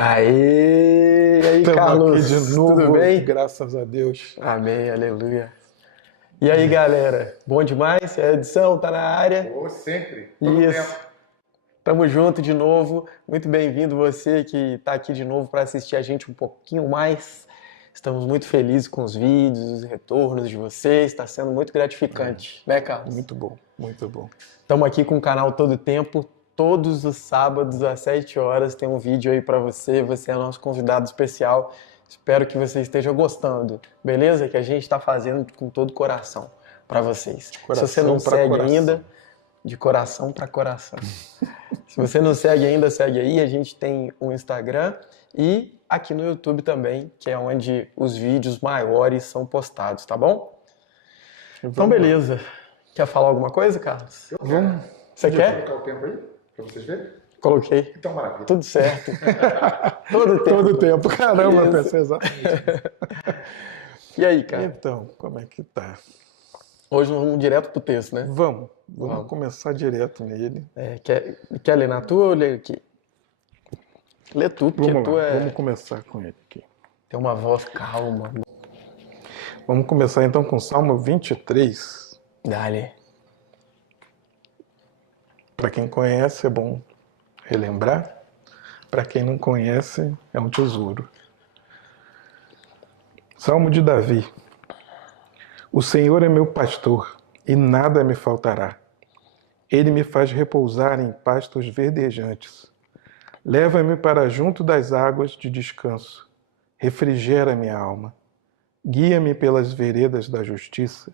Aê! E aí, Estamos aqui Carlos? de novo, Tudo bem? graças a Deus. Amém, aleluia. E aí, galera? Bom demais? A edição tá na área? Ou sempre, todo Isso. tempo. Tamo junto de novo. Muito bem-vindo você que tá aqui de novo para assistir a gente um pouquinho mais. Estamos muito felizes com os vídeos, os retornos de vocês. Está sendo muito gratificante, né, Carlos? Muito bom, muito bom. Estamos aqui com o canal Todo Tempo. Todos os sábados às 7 horas tem um vídeo aí para você. Você é nosso convidado especial. Espero que você esteja gostando, beleza? Que a gente está fazendo com todo o coração para vocês. Coração Se você não pra segue coração. ainda, de coração para coração. Se você não segue ainda, segue aí. A gente tem o Instagram e aqui no YouTube também, que é onde os vídeos maiores são postados, tá bom? Então, beleza. Quer falar alguma coisa, Carlos? Vamos. Você Podia quer? colocar o tempo aí, pra vocês verem? Coloquei. Então, maravilha. Tudo certo. Todo tempo. Todo tempo, caramba, Isso. pensei exatamente. E aí, cara? Então, como é que tá? Hoje nós vamos direto pro texto, né? Vamos começar direto nele. Quer ler na tua ou ler aqui? Lê tu, porque Vamos tu lá, vamos começar com ele aqui. tem uma voz calma. Vamos começar então com o Salmo 23. Dale. Para quem conhece, é bom relembrar. Para quem não conhece, é um tesouro. Salmo de Davi. O Senhor é meu pastor, e nada me faltará. Ele me faz repousar em pastos verdejantes. Leva-me para junto das águas de descanso. Refrigera minha alma. Guia-me pelas veredas da justiça,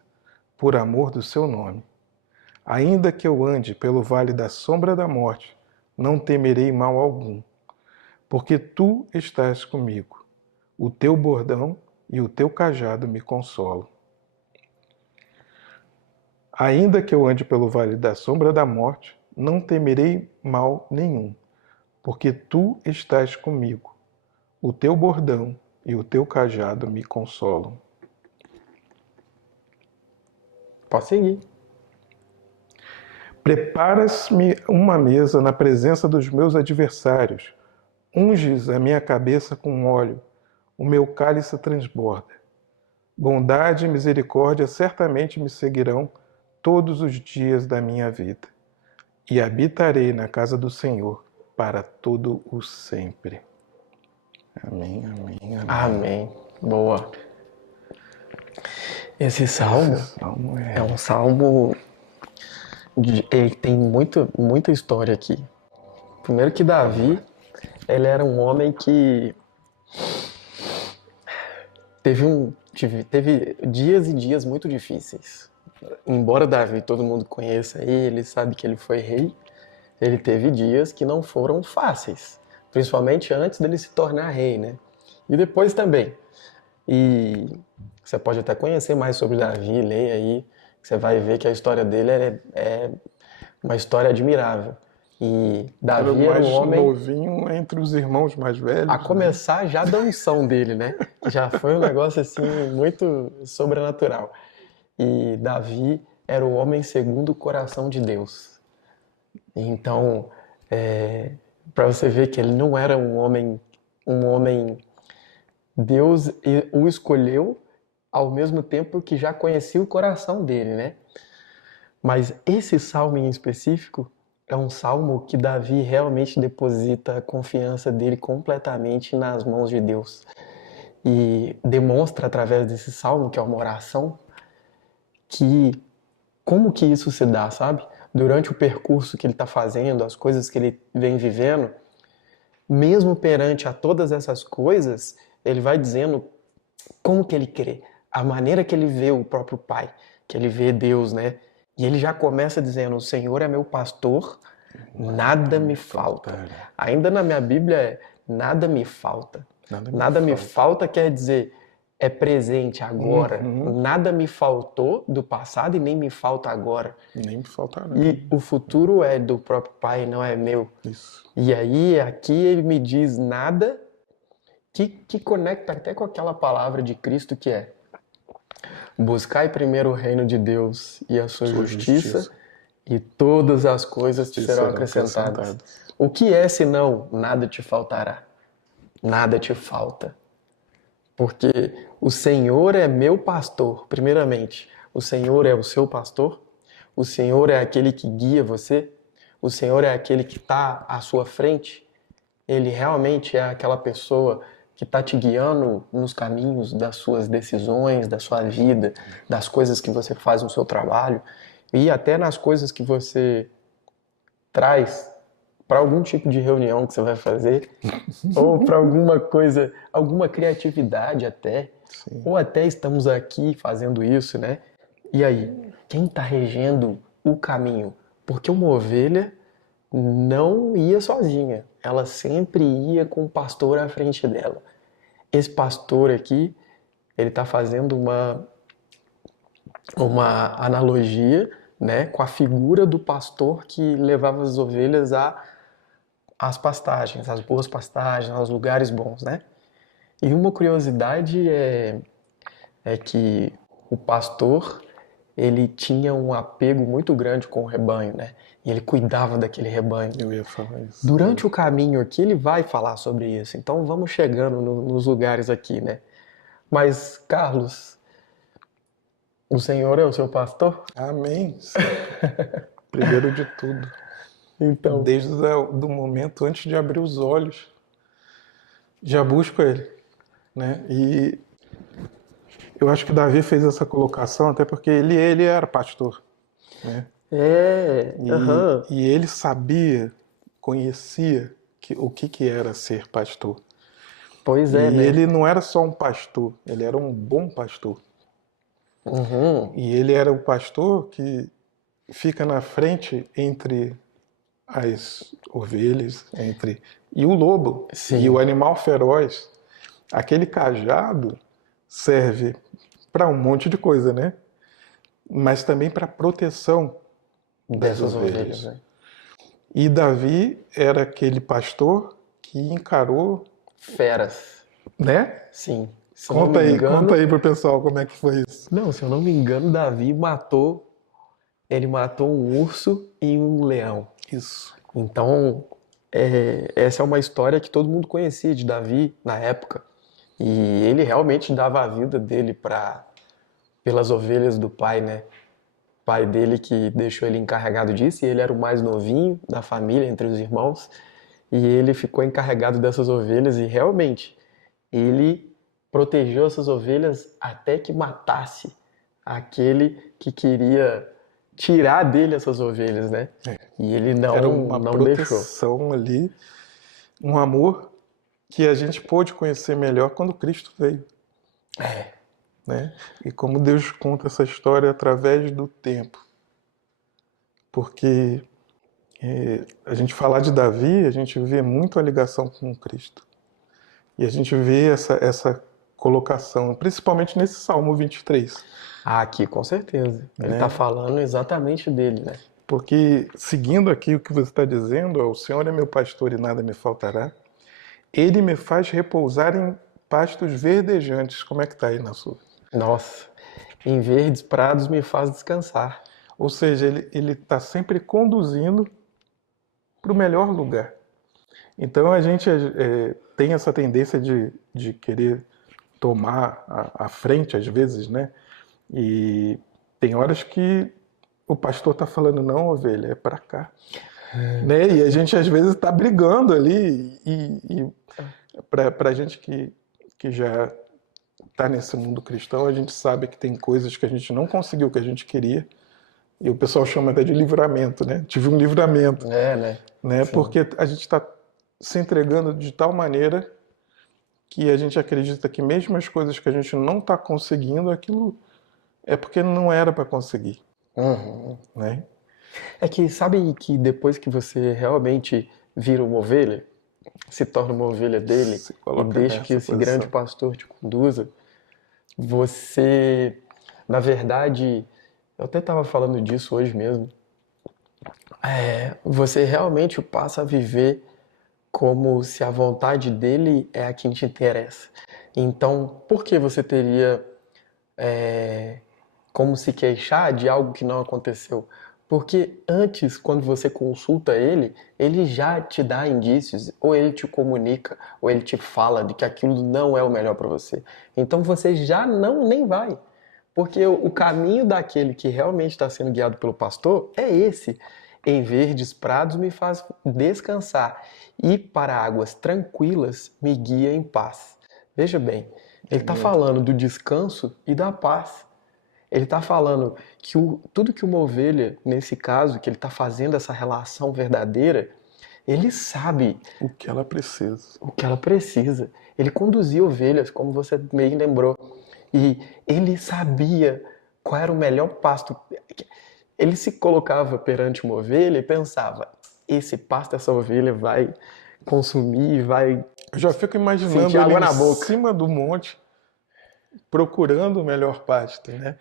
por amor do seu nome. Ainda que eu ande pelo vale da sombra da morte, não temerei mal algum, porque tu estás comigo. O teu bordão e o teu cajado me consolam. Ainda que eu ande pelo vale da sombra da morte, não temerei mal nenhum, porque tu estás comigo. O teu bordão e o teu cajado me consolam. Pode seguir. Preparas-me uma mesa na presença dos meus adversários. Unges a minha cabeça com óleo. O meu cálice transborda. Bondade e misericórdia certamente me seguirão todos os dias da minha vida. E habitarei na casa do Senhor para todo o sempre. Amém, amém, amém. Amém. Boa. Esse salmo Salmo é um salmo. Ele tem muita história aqui. Primeiro que Davi, ele era um homem que teve dias e dias muito difíceis. Embora Davi todo mundo conheça ele sabe que ele foi rei, ele teve dias que não foram fáceis, principalmente antes dele se tornar rei, né? E depois também. E você pode até conhecer mais sobre Davi, leia aí, você vai ver que a história dele é uma história admirável. E Era o Davi era mais um homem, novinho entre os irmãos mais velhos. a começar já da unção dele, né? Já foi um negócio assim muito sobrenatural. E Davi era o homem segundo o coração de Deus. Então, para você ver que ele não era um homem, Deus o escolheu ao mesmo tempo que já conhecia o coração dele, né? Mas esse salmo em específico é um salmo que Davi realmente deposita a confiança dele completamente nas mãos de Deus. E demonstra através desse salmo, que é uma oração, que como que isso se dá, sabe? Durante o percurso que ele está fazendo, as coisas que ele vem vivendo, mesmo perante a todas essas coisas, ele vai dizendo como que ele crê, a maneira que ele vê o próprio Pai, que ele vê Deus, né? E ele já começa dizendo: o Senhor é meu pastor, nada me falta. Ainda na minha Bíblia é nada me falta. Nada me falta quer dizer é presente agora. Nada me faltou do passado e nem me falta agora. Nem me faltará. E o futuro é do próprio Pai, não é meu. Isso. E aí aqui ele me diz nada que conecta até com aquela palavra de Cristo que é: buscai primeiro o reino de Deus e a sua justiça, e todas as coisas te serão acrescentadas. O que é senão nada te faltará? nada te falta. Porque o Senhor é meu pastor, primeiramente. O Senhor é o seu pastor? O Senhor é aquele que guia você? O Senhor é aquele que está à sua frente? Ele realmente é aquela pessoa que está te guiando nos caminhos das suas decisões, da sua vida, das coisas que você faz no seu trabalho e até nas coisas que você traz para algum tipo de reunião que você vai fazer ou para alguma coisa, alguma criatividade até, Sim. ou até estamos aqui fazendo isso, né? E aí, quem está regendo o caminho? Porque uma ovelha não ia sozinha, ela sempre ia com o pastor à frente dela. Esse pastor aqui, ele está fazendo uma analogia, né, com a figura do pastor que levava as ovelhas às pastagens, às boas pastagens, aos lugares bons, né? E uma curiosidade é que o pastor, ele tinha um apego muito grande com o rebanho, né? E ele cuidava daquele rebanho. Eu ia falar isso. Durante o caminho aqui, ele vai falar sobre isso. Então, vamos chegando nos lugares aqui, né? Mas, Carlos, o Senhor é o seu pastor? Amém. Primeiro de tudo. Então, Desde do momento antes de abrir os olhos, já busco Ele, né? E eu acho que Davi fez essa colocação até porque ele era pastor, né? E ele sabia, conhecia o que era ser pastor. Pois é, E né? ele não era só um pastor, ele era um bom pastor. Uhum. E ele era o pastor que fica na frente entre as ovelhas, e o lobo, Sim. e o animal feroz. Aquele cajado serve para um monte de coisa, né? Mas também para proteção Dessas ovelhas, né? E Davi era aquele pastor que encarou, Feras. né? Sim. Se eu Conta não me aí, engano, conta aí pro pessoal como é que foi isso. Não, se eu não me engano, Davi matou um urso e um leão. Isso. Então, essa é uma história que todo mundo conhecia de Davi na época. E ele realmente dava a vida dele pelas ovelhas do pai, né? O pai dele que deixou ele encarregado disso, e ele era o mais novinho da família, entre os irmãos. E ele ficou encarregado dessas ovelhas e realmente ele protegeu essas ovelhas até que matasse aquele que queria tirar dele essas ovelhas, né? E ele Era uma não deixou. proteção ali, um amor que a gente pôde conhecer melhor quando Cristo veio. Né? E como Deus conta essa história através do tempo. Porque a gente falar de Davi, a gente vê muito a ligação com Cristo. E a gente vê essa colocação, principalmente nesse Salmo 23. Ah, aqui, com certeza. Ele está falando exatamente dele, né? Porque, seguindo aqui o que você está dizendo, o Senhor é meu pastor e nada me faltará. Ele me faz repousar em pastos verdejantes. Como é que está aí na sua? Nossa, em verdes prados me faz descansar. Ou seja, ele está sempre conduzindo para o melhor lugar. Então a gente tem essa tendência de querer tomar a frente às vezes, né? E tem horas que o pastor está falando, não, ovelha, é para cá. Né? E a gente às vezes está brigando ali. E para a gente que já está nesse mundo cristão, a gente sabe que tem coisas que a gente não conseguiu, que a gente queria. E o pessoal chama até de livramento, né? Tive um livramento. Né? Porque a gente está se entregando de tal maneira que a gente acredita que mesmo as coisas que a gente não está conseguindo, aquilo é porque não era para conseguir. Né? É que sabe que depois que você realmente vira uma ovelha, se torna uma ovelha dele e deixa que esse grande pastor te conduza, você, na verdade, eu até estava falando disso hoje mesmo, você realmente passa a viver como se a vontade dele é a que te interessa. Então, por que você teria como se queixar de algo que não aconteceu? Porque antes, quando você consulta ele, ele já te dá indícios, ou ele te comunica, ou ele te fala de que aquilo não é o melhor para você. Então você já não nem vai. Porque o caminho daquele que realmente está sendo guiado pelo pastor é esse. Em verdes prados me faz descansar, e para águas tranquilas me guia em paz. Veja bem, ele está falando do descanso e da paz. Ele está falando que tudo que uma ovelha, nesse caso, que ele está fazendo essa relação verdadeira, ele sabe O que ela precisa. o que ela precisa. Ele conduzia ovelhas, como você bem lembrou. E ele sabia qual era o melhor pasto. Ele se colocava perante uma ovelha e pensava: esse pasto essa ovelha vai consumir, vai Eu já fico imaginando sentir ele água em na boca. cima do monte, procurando o melhor pasto, né?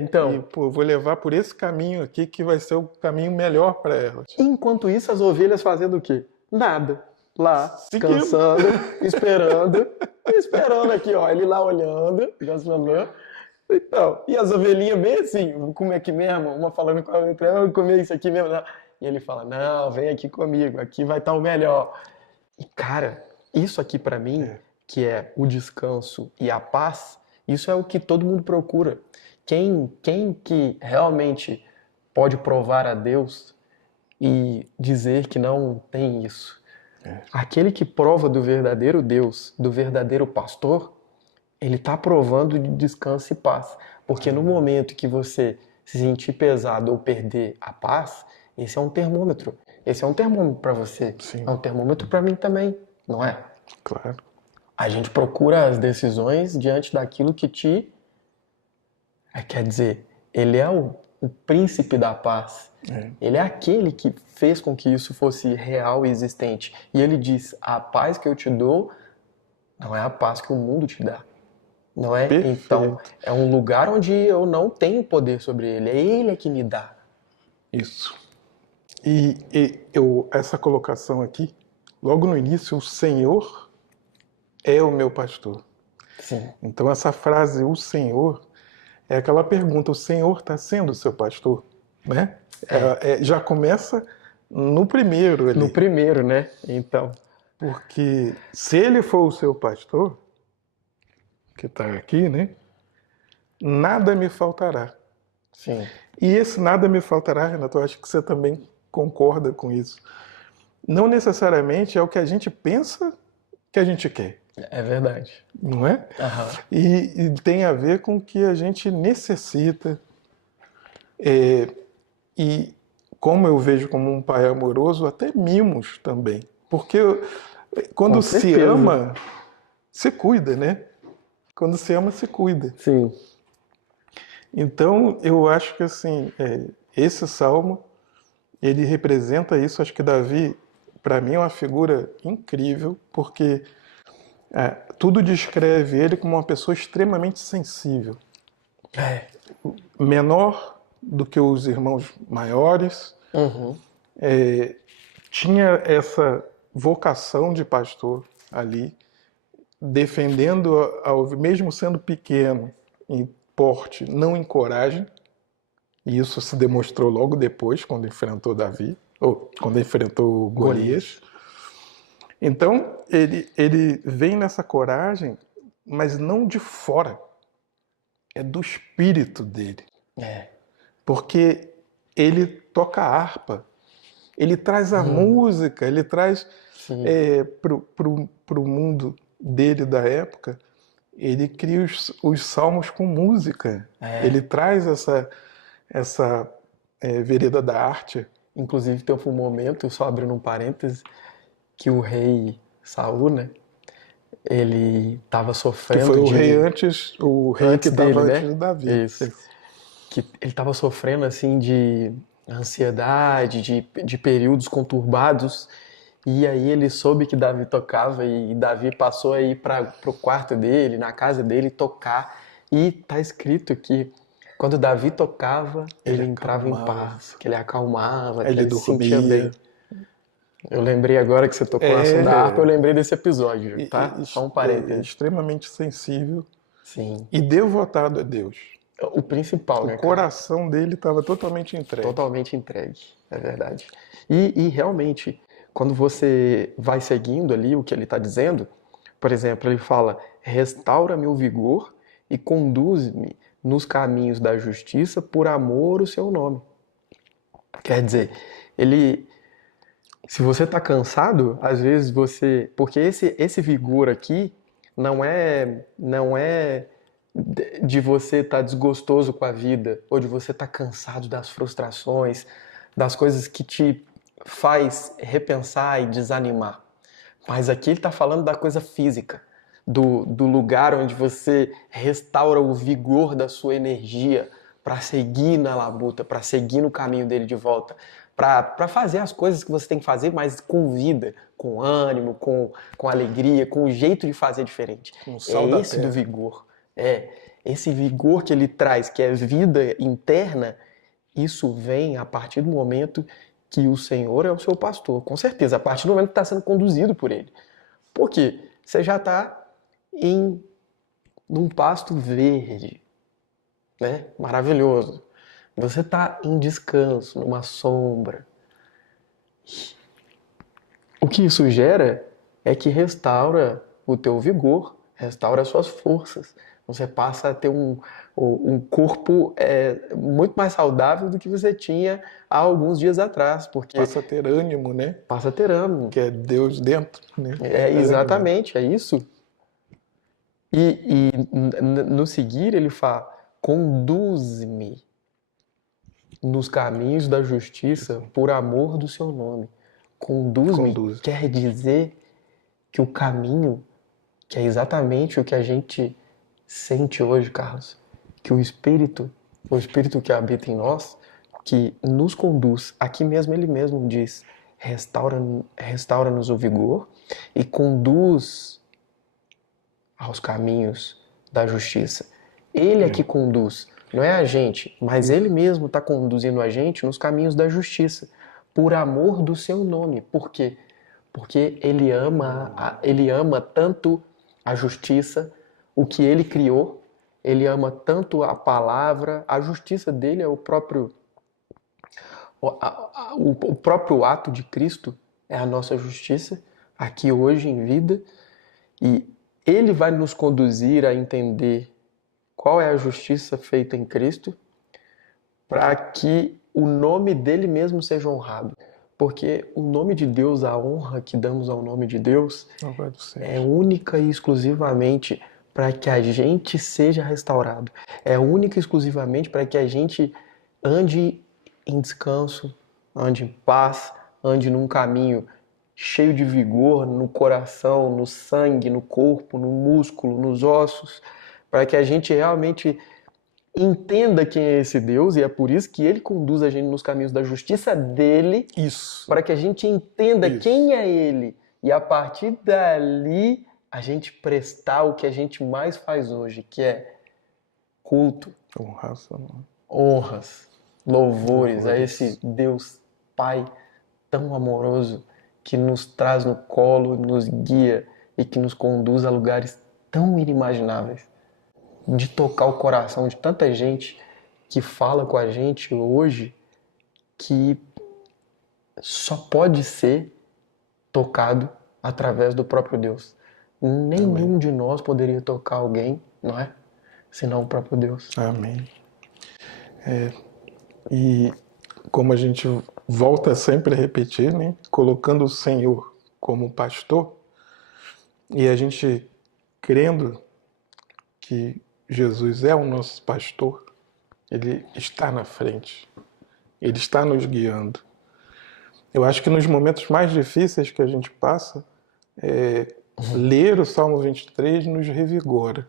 Então, E, pô, vou levar por esse caminho aqui que vai ser o caminho melhor para elas. enquanto isso, as ovelhas fazendo o quê? Nada. Lá, Seguindo. descansando, esperando aqui, ó, ele lá olhando, gastronomia. Então, e as ovelhinhas bem assim, vou comer aqui mesmo, uma falando com a outra, eu vou comer isso aqui mesmo. Não. E ele fala, não, vem aqui comigo, aqui vai estar o melhor. E cara, isso aqui pra mim, que é o descanso e a paz, isso é o que todo mundo procura. Quem que realmente pode provar a Deus e dizer que não tem isso? Aquele que prova do verdadeiro Deus, do verdadeiro pastor, ele está provando de descanso e paz. Porque no momento que você se sentir pesado ou perder a paz, esse é um termômetro. Esse é um termômetro para você. Sim. É um termômetro para mim também, não é? Claro. A gente procura as decisões diante daquilo que te... Quer dizer, ele é o príncipe da paz. Ele é aquele que fez com que isso fosse real e existente. E ele diz, a paz que eu te dou não é a paz que o mundo te dá. Não é? Perfeito. Então, é um lugar onde eu não tenho poder sobre ele. É ele que me dá. Isso. E essa colocação aqui, logo no início, o Senhor é o meu pastor. Sim. Então essa frase, o Senhor, é aquela pergunta, o Senhor está sendo o seu pastor? Né? Já começa no primeiro ali. No primeiro, né? Então. Porque se ele for o seu pastor, que está aqui, né? Nada me faltará. Sim. E esse nada me faltará, Renato, eu acho que você também concorda com isso. Não necessariamente é o que a gente pensa que a gente quer. É verdade. Não é? Aham. E tem a ver com o que a gente necessita. E como eu vejo como um pai amoroso, até mimos também. Porque quando Com se certeza. ama, se cuida, né? Quando se ama, se cuida. Sim. Então, eu acho que assim, esse salmo, ele representa isso. Acho que Davi, para mim, é uma figura incrível, porque tudo descreve ele como uma pessoa extremamente sensível. Menor do que os irmãos maiores, Uhum. tinha essa vocação de pastor ali, defendendo, mesmo sendo pequeno em porte, não em coragem, e isso se demonstrou logo depois, quando enfrentou Davi, ou quando enfrentou Golias. Então, ele vem nessa coragem, mas não de fora, é do espírito dele. Porque ele toca harpa, ele traz a música, ele traz para o mundo dele da época, ele cria os salmos com música. Ele traz essa vereda da arte. Inclusive teve um momento, só abrindo um parêntese, que o rei Saul, né? Ele estava sofrendo Que foi de... o rei antes que estava dele, né? antes de Davi. Isso. Que ele estava sofrendo assim de ansiedade, de períodos conturbados. E aí ele soube que Davi tocava e Davi passou a ir para o quarto dele, na casa dele, tocar. E tá escrito que quando Davi tocava, ele entrava em paz, que ele acalmava, que Ele ele se sentia bem. dormia. Eu lembrei agora que você tocou no assunto da harpa, eu lembrei desse episódio, tá? Só um parênteses. Extremamente sensível Sim. e devotado a Deus. o principal, né, O cara? coração dele estava totalmente entregue. Totalmente entregue, é verdade. E realmente, quando você vai seguindo ali o que ele está dizendo, por exemplo, ele fala: restaura meu vigor e conduz-me nos caminhos da justiça por amor ao seu nome. Quer dizer, ele, se você está cansado, às vezes você, porque esse vigor aqui não é de você estar desgostoso com a vida ou de você estar cansado das frustrações, das coisas que te faz repensar e desanimar. Mas aqui ele está falando da coisa física, do lugar onde você restaura o vigor da sua energia para seguir na labuta, para seguir no caminho dele de volta, para fazer as coisas que você tem que fazer, mas com vida, com ânimo, com alegria, com um jeito de fazer diferente. Com o É sal da esse do terra. vigor. É esse vigor que ele traz, que é vida interna, isso vem a partir do momento que o Senhor é o seu pastor, com certeza, a partir do momento que está sendo conduzido por ele. Por quê? Você já está num pasto verde, né? Maravilhoso. Você está em descanso, numa sombra. O que isso gera é que restaura o teu vigor, restaura as suas forças. Você passa a ter um corpo muito mais saudável do que você tinha há alguns dias atrás, porque Passa a ter ânimo, né? passa a ter ânimo. Que é Deus dentro, né? Exatamente, é isso. No seguir ele fala: conduz-me nos caminhos da justiça por amor do seu nome. Conduz-me Conduz. quer dizer que o caminho, que é exatamente o que a gente sente hoje, Carlos, que o Espírito que habita em nós, que nos conduz, aqui mesmo ele mesmo diz: restaura-nos o vigor e conduz aos caminhos da justiça. Ele é que conduz, não é a gente, mas ele mesmo está conduzindo a gente nos caminhos da justiça, por amor do seu nome. Por quê? Porque ele ama tanto a justiça, o que ele criou, ele ama tanto a palavra, a justiça dele é o próprio ato de Cristo, é a nossa justiça, aqui hoje em vida, e ele vai nos conduzir a entender qual é a justiça feita em Cristo, para que o nome dele mesmo seja honrado. Porque o nome de Deus, a honra que damos ao nome de Deus, Louvado seja. é única e exclusivamente para que a gente seja restaurado. É única e exclusivamente para que a gente ande em descanso, ande em paz, ande num caminho cheio de vigor no coração, no sangue, no corpo, no músculo, nos ossos, para que a gente realmente entenda quem é esse Deus, e é por isso que ele conduz a gente nos caminhos da justiça dele, Isso. para que a gente entenda Isso. quem é ele, e a partir dali a gente prestar o que a gente mais faz hoje, que é culto, honras, louvores a esse Deus Pai tão amoroso, que nos traz no colo, nos guia e que nos conduz a lugares tão inimagináveis, de tocar o coração de tanta gente que fala com a gente hoje, que só pode ser tocado através do próprio Deus. Nenhum de nós poderia tocar alguém, não é? Senão o próprio Deus. Amém. E como a gente volta sempre a repetir, né? Colocando o Senhor como pastor, e a gente crendo que Jesus é o nosso pastor, ele está na frente, ele está nos guiando. Eu acho que nos momentos mais difíceis que a gente passa, ler o Salmo 23 nos revigora,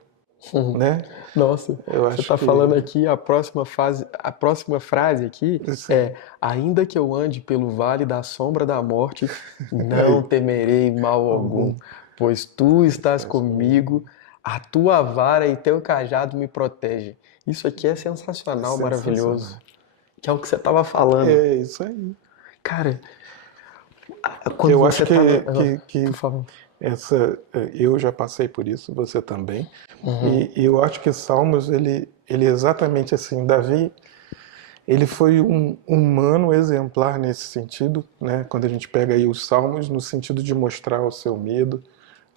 né? Nossa, Eu você acho está que- falando aqui, a próxima frase aqui Sim. é: ainda que eu ande pelo vale da sombra da morte, não temerei mal algum, pois tu estás comigo, a tua vara e teu cajado me protegem. Isso aqui é sensacional, maravilhoso. Que é o que você estava falando. É isso aí. Cara, quando Eu você acho que Por favor. eu já passei por isso, você também. Uhum. E eu acho que Salmos ele ele é exatamente assim. Davi, ele foi um humano exemplar nesse sentido, né? Quando a gente pega aí os Salmos, no sentido de mostrar o seu medo,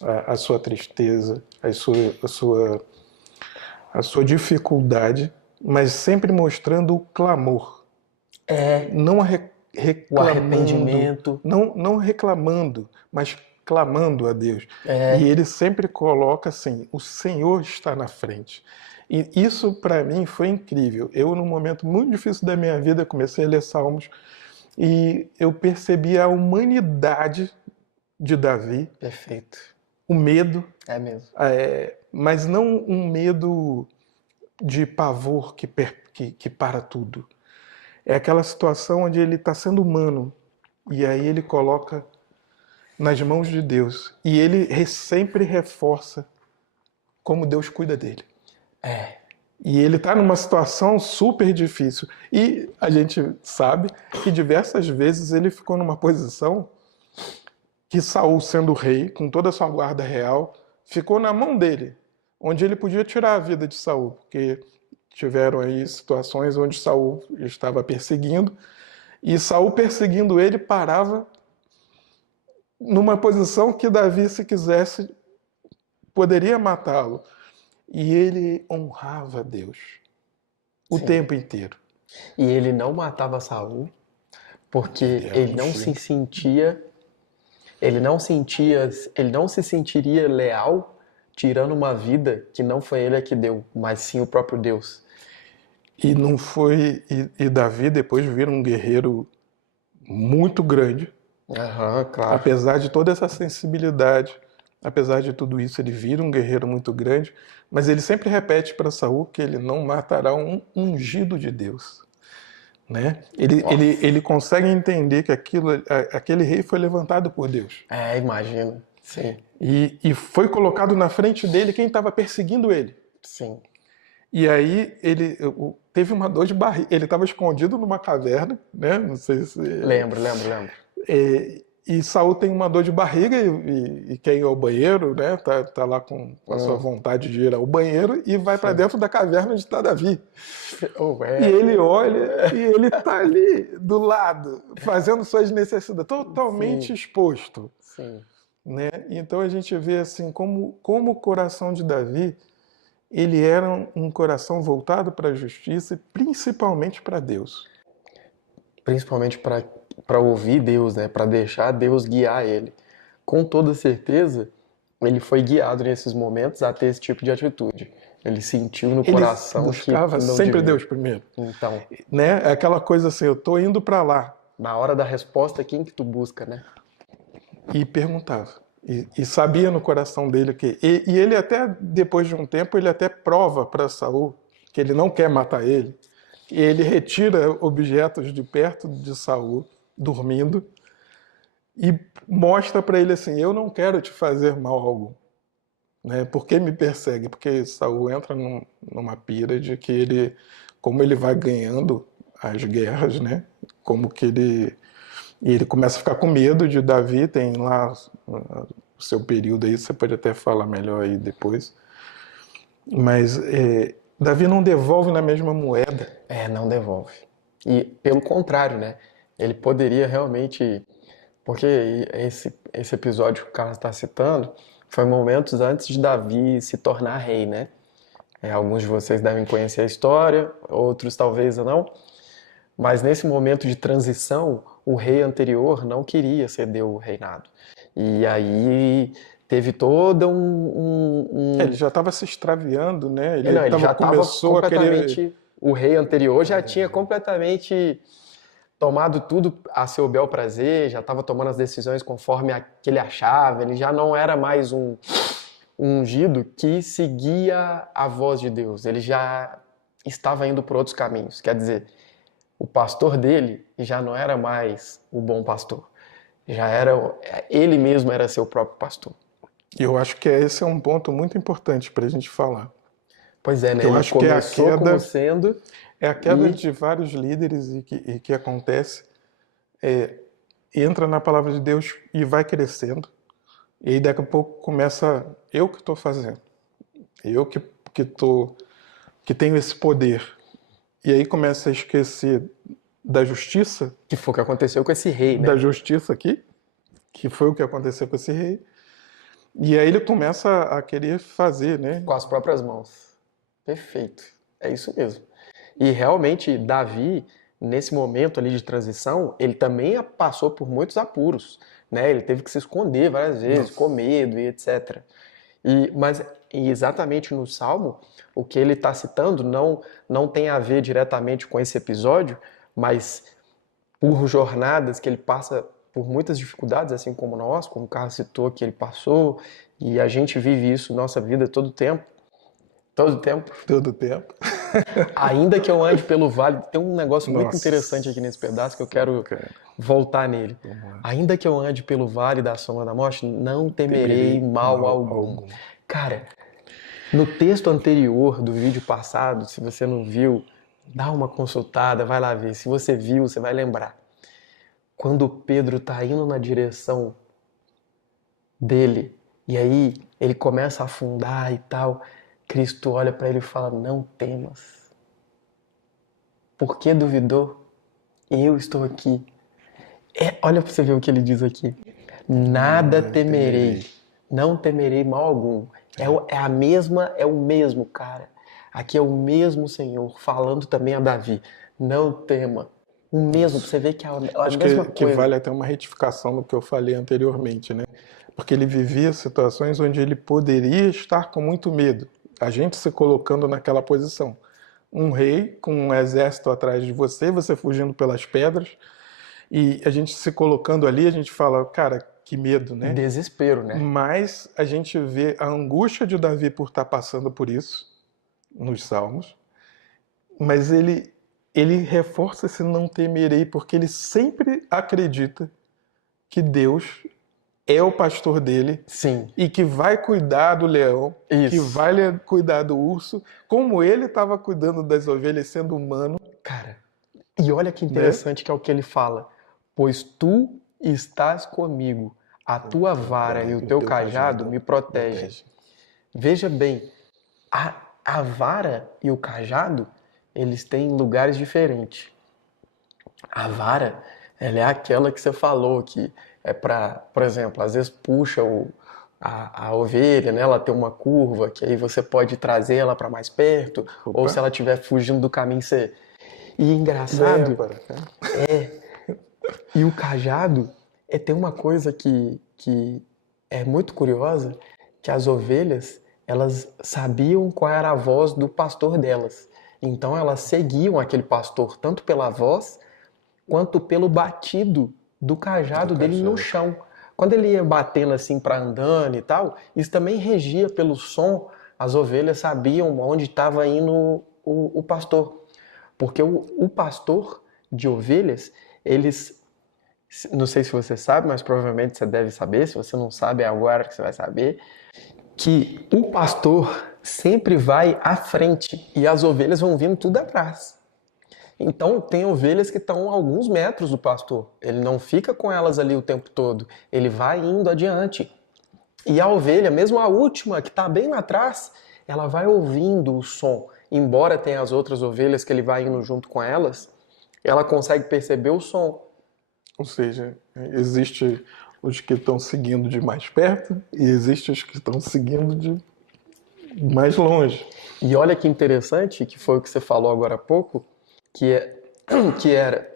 a sua tristeza, a sua dificuldade, mas sempre mostrando o clamor. Não O reclamando, arrependimento. não reclamando, mas clamando a Deus. E ele sempre coloca assim: o Senhor está na frente. E isso para mim foi incrível. Eu, num momento muito difícil da minha vida, comecei a ler Salmos e eu percebi a humanidade de Davi, Perfeito. o medo, É mesmo. mas não um medo de pavor que para tudo. É aquela situação onde ele está sendo humano e aí ele coloca nas mãos de Deus e ele sempre reforça como Deus cuida dele. E ele está numa situação super difícil. E a gente sabe que diversas vezes ele ficou numa posição que Saul, sendo rei, com toda a sua guarda real, ficou na mão dele, onde ele podia tirar a vida de Saul, porque tiveram aí situações onde Saul estava perseguindo, e Saul perseguindo ele parava numa posição que Davi, se quisesse, poderia matá-lo. E ele honrava Deus o tempo inteiro. E ele não matava Saul porque ele não se sentiria leal tirando uma vida que não foi ele que deu, mas sim o próprio Deus. E não foi e Davi depois vira um guerreiro muito grande. Claro. Apesar de toda essa sensibilidade, apesar de tudo isso, ele vira um guerreiro muito grande, mas ele sempre repete para Saul que ele não matará um ungido de Deus. Né? Ele consegue entender que aquele rei foi levantado por Deus. Imagina. Sim. E foi colocado na frente dele quem estava perseguindo ele. Sim. E aí ele teve uma dor de barriga. Ele estava escondido numa caverna, né? Não sei se... Lembro. E Saul tem uma dor de barriga e quer ir ao banheiro, né? Tá lá com a sua vontade de ir ao banheiro e vai para dentro da caverna onde está Davi. E ele olha e ele tá ali do lado, fazendo suas necessidades, totalmente exposto. Sim. Né? Então a gente vê assim como o coração de Davi, ele era um coração voltado para a justiça e principalmente para Deus. Principalmente para ouvir Deus, né? Para deixar Deus guiar ele. Com toda certeza, ele foi guiado nesses momentos a ter esse tipo de atitude. Ele sentiu no coração ele buscava sempre Deus primeiro. Então, né? É aquela coisa assim, eu tô indo para lá. Na hora da resposta, quem que tu busca, né? E perguntava. E sabia no coração dele que... E ele até, depois de um tempo, ele até prova para Saul que ele não quer matar ele. E ele retira objetos de perto de Saul, dormindo, e mostra para ele assim, eu não quero te fazer mal algum. Né? Por que me persegue? Porque Saul entra numa pira de que ele, como ele vai ganhando as guerras, né? Como que ele começa a ficar com medo de Davi, tem lá o seu período aí, você pode até falar melhor aí depois. Mas Davi não devolve na mesma moeda. Não devolve. E pelo contrário, né? Ele poderia realmente... Porque esse episódio que o Carlos está citando foi momentos antes de Davi se tornar rei, né? Alguns de vocês devem conhecer a história, outros talvez não. Mas nesse momento de transição, o rei anterior não queria ceder o reinado. E aí teve todo Ele já estava se extraviando, né? Ele já estava completamente... O rei anterior já tinha completamente tomado tudo a seu bel prazer, já estava tomando as decisões conforme que ele achava, ele já não era mais um ungido que seguia a voz de Deus, ele já estava indo por outros caminhos. Quer dizer, o pastor dele já não era mais o bom pastor, ele mesmo era seu próprio pastor. E eu acho que esse é um ponto muito importante para a gente falar. Pois é, né? Eu ele acho que é a queda e... de vários líderes e que acontece, entra na palavra de Deus e vai crescendo. E aí daqui a pouco começa, eu que estou fazendo. Eu que estou que tenho esse poder. E aí começa a esquecer da justiça, Que foi o que aconteceu com esse rei, né? da justiça aqui, que foi o que aconteceu com esse rei. E aí ele começa a querer fazer, né? Com as próprias mãos. Perfeito. É isso mesmo. E realmente, Davi, nesse momento ali de transição, ele também passou por muitos apuros, né? Ele teve que se esconder várias vezes, com medo e etc. Mas exatamente no Salmo, o que ele está citando não tem a ver diretamente com esse episódio, mas por jornadas que ele passa por muitas dificuldades, assim como nós, como o Carlos citou que ele passou, e a gente vive isso na nossa vida todo tempo. Todo tempo. Todo tempo. Ainda que eu ande pelo vale, tem um negócio muito Nossa. interessante aqui nesse pedaço que eu quero voltar nele. Ainda que eu ande pelo vale da sombra da morte, não temerei mal algum. Cara, no texto anterior do vídeo passado, se você não viu, dá uma consultada, vai lá ver. Se você viu, você vai lembrar. Quando Pedro está indo na direção dele, e aí ele começa a afundar e tal, Cristo olha para ele e fala, não temas. Por que duvidou? Eu estou aqui. Olha para você ver o que ele diz aqui. Nada temerei. Não temerei mal algum. É o mesmo, cara. Aqui é o mesmo Senhor falando também a Davi. Não tema. O mesmo, pra você ver que é a Acho mesma que coisa. vale até uma retificação do que eu falei anteriormente, né? Porque ele vivia situações onde ele poderia estar com muito medo. A gente se colocando naquela posição. Um rei com um exército atrás de você, você fugindo pelas pedras, e a gente se colocando ali, a gente fala, cara, que medo, né? Desespero, né? Mas a gente vê a angústia de Davi por estar passando por isso, nos Salmos, mas ele reforça esse não temerei, porque ele sempre acredita que Deus é o pastor dele. Sim. E que vai cuidar do leão, Isso. que vai cuidar do urso, como ele estava cuidando das ovelhas sendo humano. Cara, e olha que interessante que é o que ele fala. Pois tu estás comigo, a tua vara e o teu cajado me protegem. Veja bem, a vara e o cajado, eles têm lugares diferentes. A vara, ela é aquela que você falou, que é para, por exemplo, às vezes puxa a ovelha, né? Ela tem uma curva, que aí você pode trazer ela para mais perto, ou se ela estiver fugindo do caminho, você... E engraçado, e o cajado, tem uma coisa que é muito curiosa, que as ovelhas, elas sabiam qual era a voz do pastor delas. Então elas seguiam aquele pastor, tanto pela voz, quanto pelo batido do cajado dele no chão. Quando ele ia batendo assim para andando e tal, isso também regia pelo som, as ovelhas sabiam onde estava indo o pastor. Porque o pastor de ovelhas, eles... Não sei se você sabe, mas provavelmente você deve saber. Se você não sabe, é agora que você vai saber. Que o pastor sempre vai à frente e as ovelhas vão vindo tudo atrás. Então, tem ovelhas que estão a alguns metros do pastor. Ele não fica com elas ali o tempo todo. Ele vai indo adiante. E a ovelha, mesmo a última, que está bem lá atrás, ela vai ouvindo o som. Embora tenha as outras ovelhas que ele vai indo junto com elas, ela consegue perceber o som. Ou seja, existe os que estão seguindo de mais perto e existe os que estão seguindo de mais longe. E olha que interessante, que foi o que você falou agora há pouco, que era,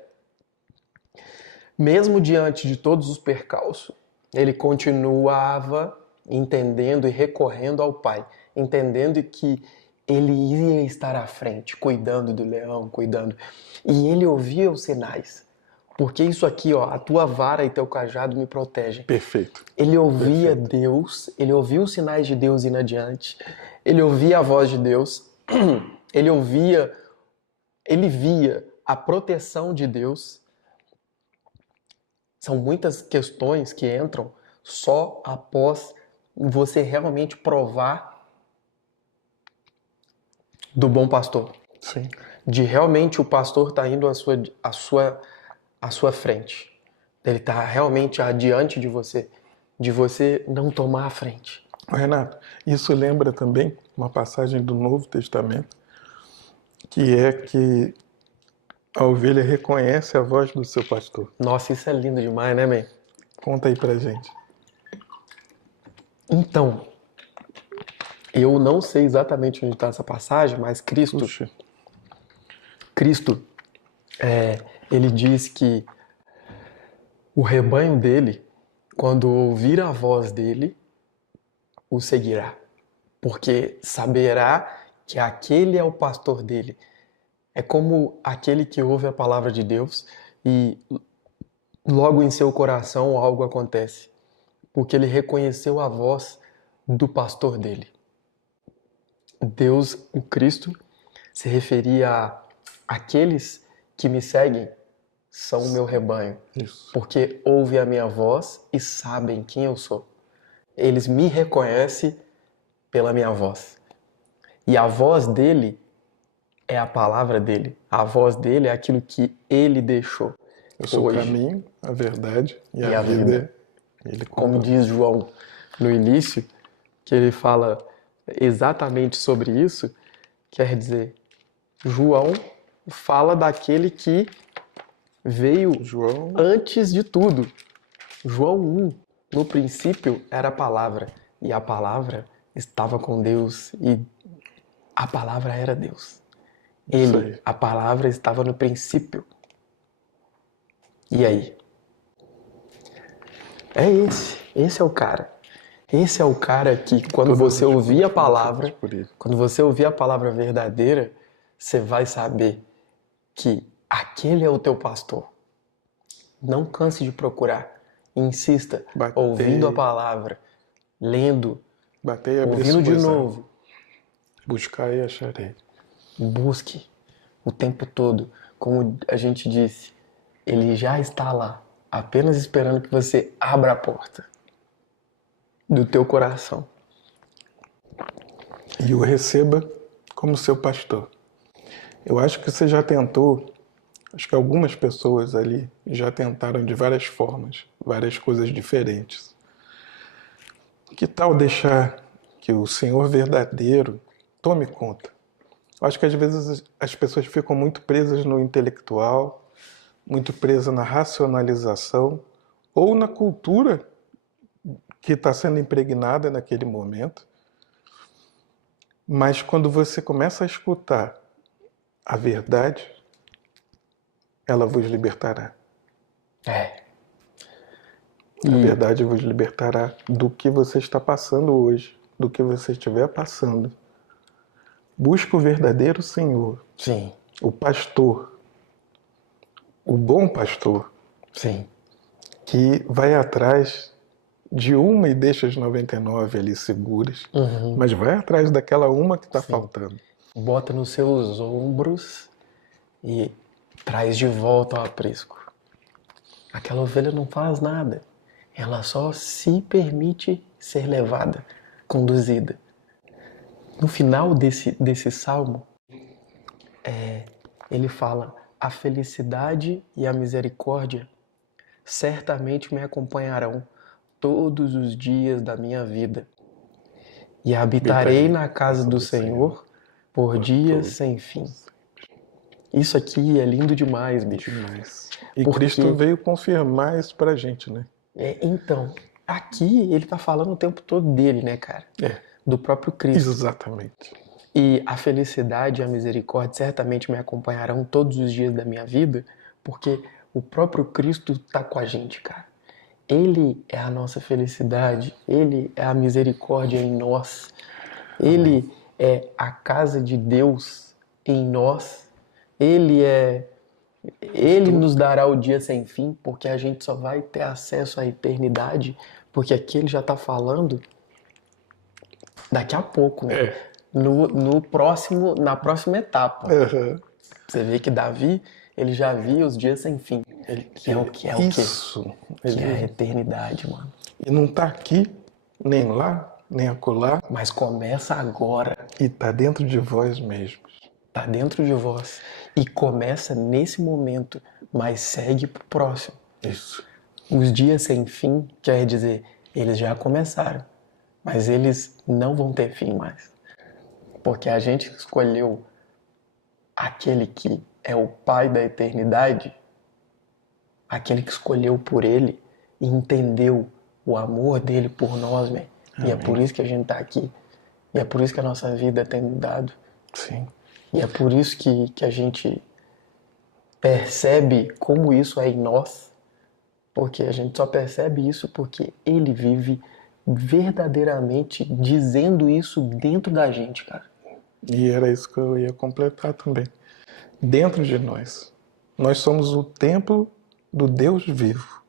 mesmo diante de todos os percalços, ele continuava entendendo e recorrendo ao Pai, entendendo que ele ia estar à frente, cuidando do leão, cuidando. E ele ouvia os sinais. Porque isso aqui, ó, a tua vara e teu cajado me protegem. Perfeito. Ele ouvia Deus, ele ouvia os sinais de Deus indo adiante, ele ouvia a voz de Deus, ele via a proteção de Deus. São muitas questões que entram só após você realmente provar do bom pastor. Sim. De realmente o pastor estar indo à sua frente. Ele está realmente adiante de você não tomar a frente. Renato, isso lembra também uma passagem do Novo Testamento, que é que a ovelha reconhece a voz do seu pastor. Nossa, isso é lindo demais, né, man? Conta aí pra gente. Então, eu não sei exatamente onde está essa passagem, mas Puxa, Cristo, ele diz que o rebanho dele, quando ouvir a voz dele, o seguirá, porque saberá que aquele é o pastor dele. É como aquele que ouve a palavra de Deus e logo em seu coração algo acontece, porque ele reconheceu a voz do pastor dele. Deus, o Cristo, se referia a aqueles que me seguem são o meu rebanho, isso. porque ouvem a minha voz e sabem quem eu sou. Eles me reconhecem pela minha voz. E a voz dele é a palavra dele. A voz dele é aquilo que ele deixou. Eu sou o Hoje. caminho, a verdade e E a a vida. Ele Como conta. diz João no início, que ele fala exatamente sobre isso, quer dizer, João fala daquele que veio João, antes de tudo. João 1, no princípio era a palavra, e a palavra estava com Deus, e a palavra era Deus. Isso Ele, aí. a palavra estava no princípio. E aí? Esse é o cara. Esse é o cara que quando Todas você as ouvir a coisas foram palavra, feitas por ele. quando você ouvir a palavra verdadeira, você vai saber que aquele é o teu pastor. Não canse de procurar. Insista, Batei. ouvindo a palavra, lendo, Batei e abri ouvindo de suas novo. Buscar e acharei. Busque o tempo todo. Como a gente disse, ele já está lá, apenas esperando que você abra a porta do teu coração. E o receba como seu pastor. Eu acho que você já tentou, acho que algumas pessoas ali já tentaram de várias formas, várias coisas diferentes. Que tal deixar que o Senhor verdadeiro tome conta? Eu acho que às vezes as pessoas ficam muito presas no intelectual, muito presas na racionalização ou na cultura que está sendo impregnada naquele momento. Mas quando você começa a escutar a verdade, ela vos libertará. É. A verdade vos libertará do que você está passando hoje, do que você estiver passando. Busca o verdadeiro Senhor, Sim, o pastor, o bom pastor, sim. que vai atrás de uma e deixa as 99 ali seguras, mas vai atrás daquela uma que está faltando. Bota nos seus ombros e traz de volta ao aprisco. Aquela ovelha não faz nada. Ela só se permite ser levada, conduzida. No final desse salmo, ele fala: a felicidade e a misericórdia certamente me acompanharão todos os dias da minha vida. E habitarei na casa do Senhor por dias sem fim. Isso aqui é lindo demais, bicho. Demais. E Porque- Cristo veio confirmar isso pra gente, né? Então, aqui ele tá falando o tempo todo dele, né, cara? Do próprio Cristo. Exatamente. E a felicidade e a misericórdia certamente me acompanharão todos os dias da minha vida, porque o próprio Cristo tá com a gente, cara. Ele é a nossa felicidade, ele é a misericórdia em nós, ele é a casa de Deus em nós, ele nos dará o dia sem fim, porque a gente só vai ter acesso à eternidade, porque aqui ele já tá falando daqui a pouco, né? No próximo, na próxima etapa. Você vê que Davi, ele já via os dias sem fim. Que é o quê? Isso. Que é a eternidade, mano. E não tá aqui, nem lá, nem acolá, Mas começa agora, e tá dentro de vós mesmos. tá dentro de vós. E começa nesse momento, mas segue pro próximo. Isso. Os dias sem fim, quer dizer, eles já começaram, mas eles não vão ter fim mais. Porque a gente escolheu aquele que é o Pai da eternidade, aquele que escolheu por ele e entendeu o amor dele por nós, man. E é por isso que a gente tá aqui. E é por isso que a nossa vida tem mudado. Sim. E é por isso que a gente percebe como isso é em nós, porque a gente só percebe isso porque ele vive verdadeiramente dizendo isso dentro da gente, cara. E era isso que eu ia completar também. Dentro de nós. Nós somos o templo do Deus vivo.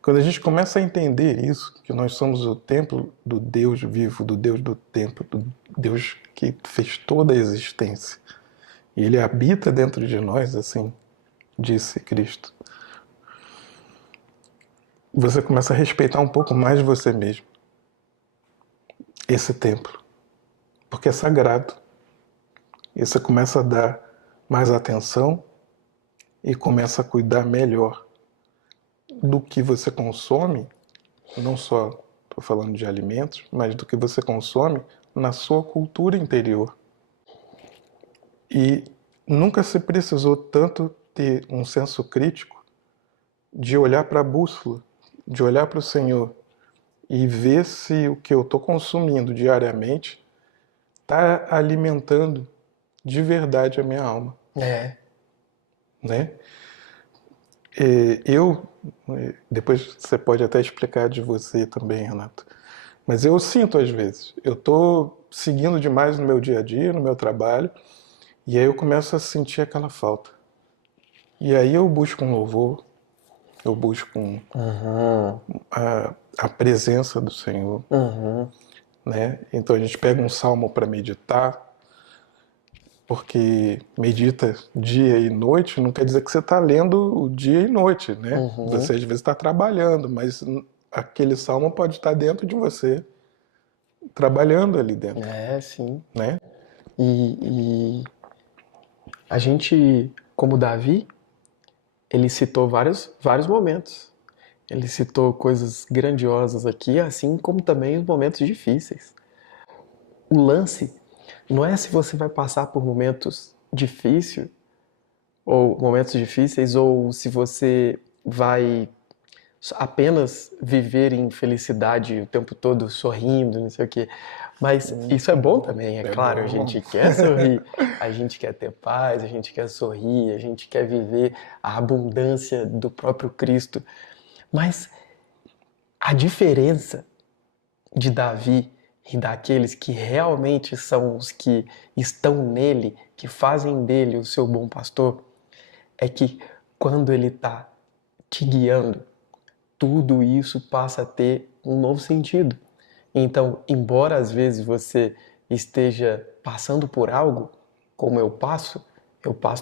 Quando a gente começa a entender isso, que nós somos o templo do Deus vivo, do Deus do templo, do Deus que fez toda a existência, e ele habita dentro de nós, assim disse Cristo, você começa a respeitar um pouco mais você mesmo, esse templo, porque é sagrado. E você começa a dar mais atenção e começa a cuidar melhor do que você consome, não só estou falando de alimentos, mas do que você consome na sua cultura interior. E nunca se precisou tanto ter um senso crítico de olhar para a bússola, de olhar para o Senhor e ver se o que eu estou consumindo diariamente está alimentando de verdade a minha alma. Né? Depois você pode até explicar de você também, Renato, mas eu sinto às vezes, eu estou seguindo demais no meu dia a dia, no meu trabalho, e aí eu começo a sentir aquela falta. E aí eu busco um louvor, eu busco a presença do Senhor, né? Então a gente pega um salmo para meditar, porque medita dia e noite não quer dizer que você está lendo o dia e noite, né? Você às vezes está trabalhando, mas aquele salmo pode estar dentro de você, trabalhando ali dentro. Sim. Né? E a gente, como Davi, ele citou vários momentos. Ele citou coisas grandiosas aqui, assim como também os momentos difíceis. O lance não é se você vai passar por momentos difíceis, ou se você vai apenas viver em felicidade o tempo todo, sorrindo, não sei o quê. Mas isso é bom também, é claro. Bom. A gente quer sorrir, a gente quer ter paz, a gente quer sorrir, a gente quer viver a abundância do próprio Cristo. Mas a diferença de Davi e daqueles que realmente são os que estão nele, que fazem dele o seu bom pastor, é que quando ele está te guiando, tudo isso passa a ter um novo sentido. Então, embora às vezes você esteja passando por algo, como eu passo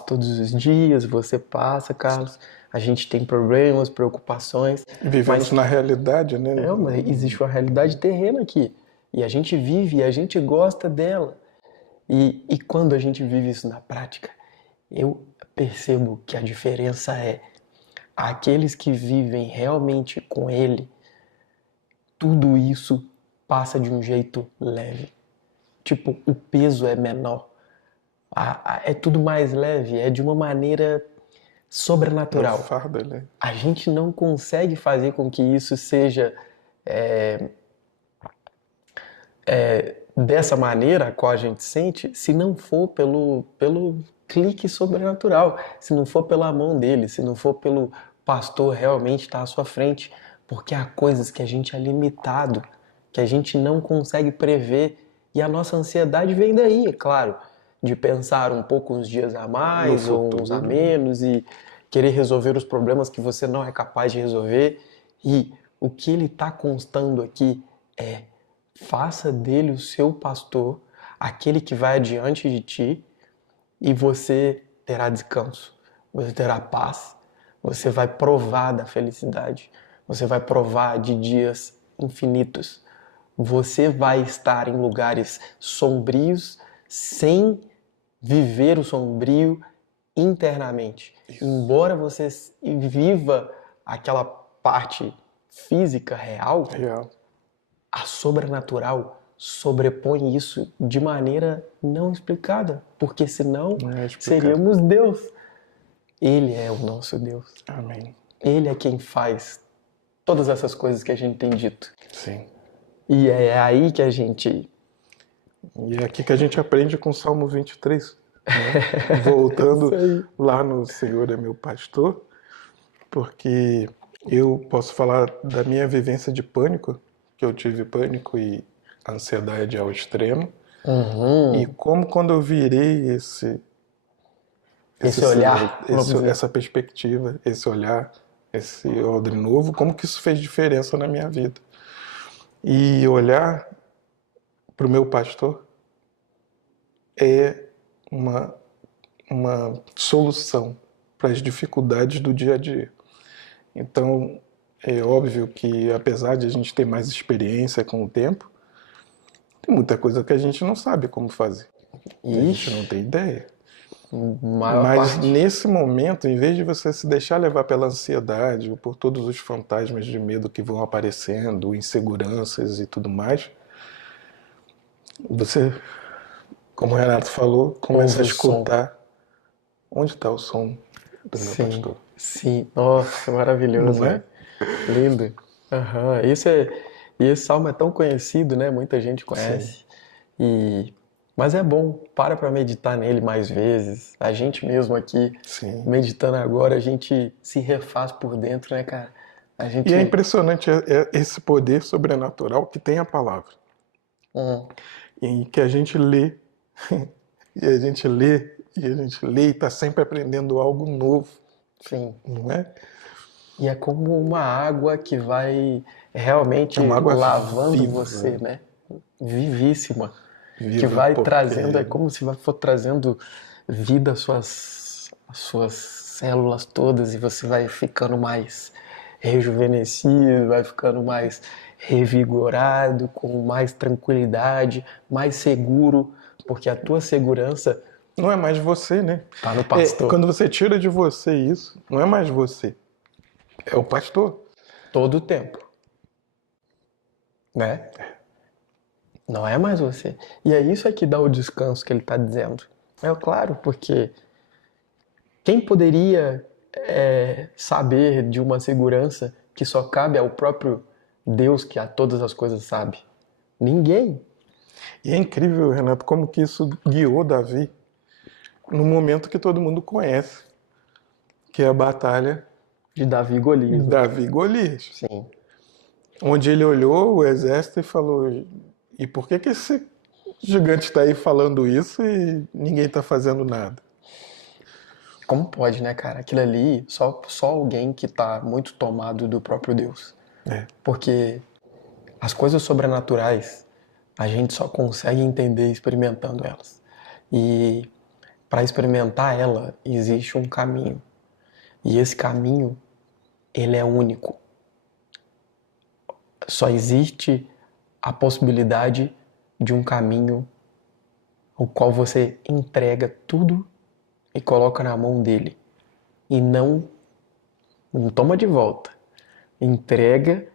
todos os dias, você passa, Carlos, a gente tem problemas, preocupações. Vivemos na realidade, né? Mas existe uma realidade terrena aqui. E a gente vive e a gente gosta dela. E quando a gente vive isso na prática, eu percebo que a diferença é aqueles que vivem realmente com ele, tudo isso passa de um jeito leve. Tipo, o peso é menor. É tudo mais leve, é de uma maneira sobrenatural. Fardo, né? A gente não consegue fazer com que isso seja dessa maneira a qual a gente sente, se não for pelo clique sobrenatural, se não for pela mão dele, se não for pelo pastor realmente estar à sua frente, porque há coisas que a gente é limitado, que a gente não consegue prever, e a nossa ansiedade vem daí, é claro, de pensar um pouco uns dias a mais ou uns a menos e querer resolver os problemas que você não é capaz de resolver. E o que ele está constando aqui é: faça dele o seu pastor, aquele que vai adiante de ti, e você terá descanso, você terá paz, você vai provar da felicidade, você vai provar de dias infinitos. Você vai estar em lugares sombrios sem viver o sombrio internamente. Isso. Embora você viva aquela parte física real, a sobrenatural sobrepõe isso de maneira não explicada, porque senão Não é explicado. seríamos Deus. Ele é o nosso Deus. Amém. Ele é quem faz todas essas coisas que a gente tem dito. Sim. E é aí que a gente... E é aqui que a gente aprende com o Salmo 23, né? Voltando Isso aí. lá no Senhor é meu pastor, porque eu posso falar da minha vivência de pânico, que eu tive pânico e ansiedade ao extremo, e como quando eu virei Esse olhar, vamos dizer. essa perspectiva, esse olhar, esse odre novo, como que isso fez diferença na minha vida. E olhar para o meu pastor é uma solução para as dificuldades do dia a dia. Então, é óbvio que apesar de a gente ter mais experiência com o tempo, tem muita coisa que a gente não sabe como fazer. A gente não tem ideia. Mas nesse momento, em vez de você se deixar levar pela ansiedade ou por todos os fantasmas de medo que vão aparecendo, inseguranças e tudo mais, você, como o Renato falou, começa a escutar onde está o som do meu pastor. Sim, nossa, maravilhoso, Não é? né? Lindo. Aham. E esse salmo é tão conhecido, né? Muita gente conhece. Mas é bom, para meditar nele mais vezes. A gente mesmo aqui, meditando agora, a gente se refaz por dentro, né, cara? E é impressionante esse poder sobrenatural que tem a palavra. Em que a gente lê, e a gente lê, e a gente lê e está sempre aprendendo algo novo. Sim. Não é? E é como uma água que vai realmente lavando viva, você, né? Vivíssima. Viva, que vai porque... trazendo, é como se for trazendo vida às suas células todas e você vai ficando mais rejuvenescido, vai ficando mais revigorado, com mais tranquilidade, mais seguro, porque a tua segurança não é mais você, né? tá no pastor. Quando você tira de você isso, não é mais você, é o pastor. Todo o tempo, né? Não é mais você. E é isso que dá o descanso que ele está dizendo. É claro, porque quem poderia saber de uma segurança que só cabe ao próprio Deus que a todas as coisas sabe? Ninguém. E é incrível, Renato, como que isso guiou Davi no momento que todo mundo conhece, que é a batalha de Davi e Golias. Davi e Golias. Sim. Onde ele olhou o exército e falou: e por que esse gigante está aí falando isso e ninguém está fazendo nada? Como pode, né, cara? Aquilo ali, só alguém que está muito tomado do próprio Deus. Porque as coisas sobrenaturais, a gente só consegue entender experimentando elas. E para experimentar ela, existe um caminho. E esse caminho, ele é único. Só existe a possibilidade de um caminho o qual você entrega tudo e coloca na mão dele. E não toma de volta. Entrega